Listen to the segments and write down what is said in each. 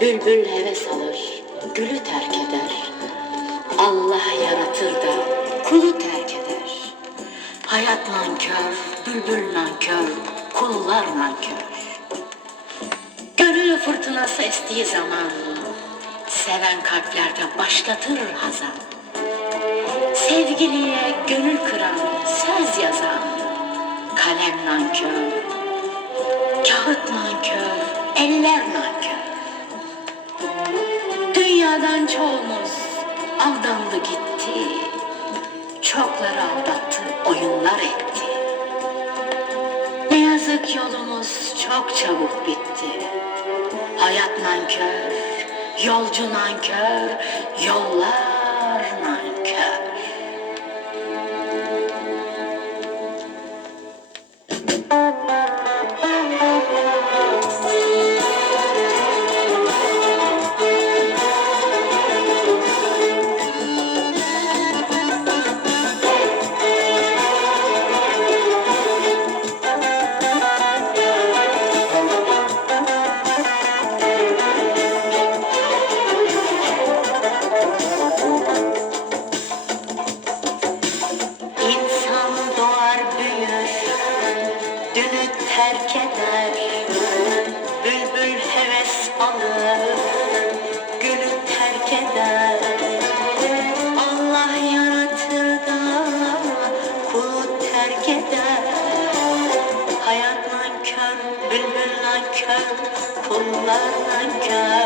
Bülbül heves alır, gülü terk eder. Allah yaratır da kulu terk eder. Hayat nankör, bülbül nankör, kullar nankör. Gönül fırtınası estiği zaman seven kalplerde başlatır hazan. Sevgiliye gönül kıran söz yazan kalem nankör, eller nankör. Dünyadan çoğumuz aldandı gitti, çokları aldattı, oyunlar etti. Ne yazık yolumuz çok çabuk bitti. Hayat nankör, yolcu nankör, yollar nankör. Dünü terk eder. Bülbül heves alır, gülü terk. Allah yaratır da kulu terk eder. Hayat nankör, bülbül nankör, kullar nankör.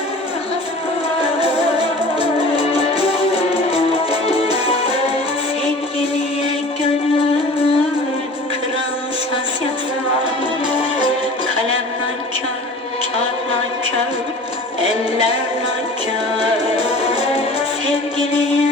söz yazan Kalem nankör, kağıt nankör, eller nankör. Sevgiliye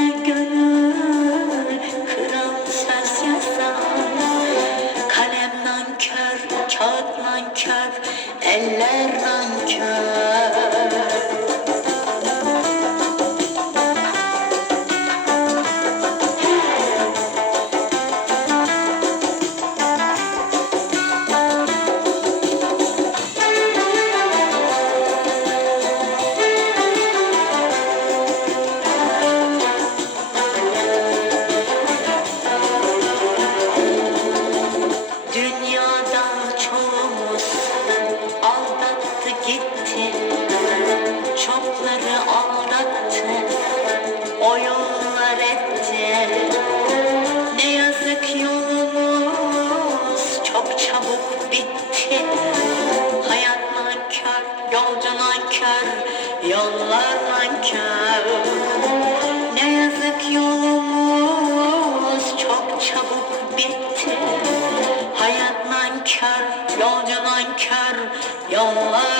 yollar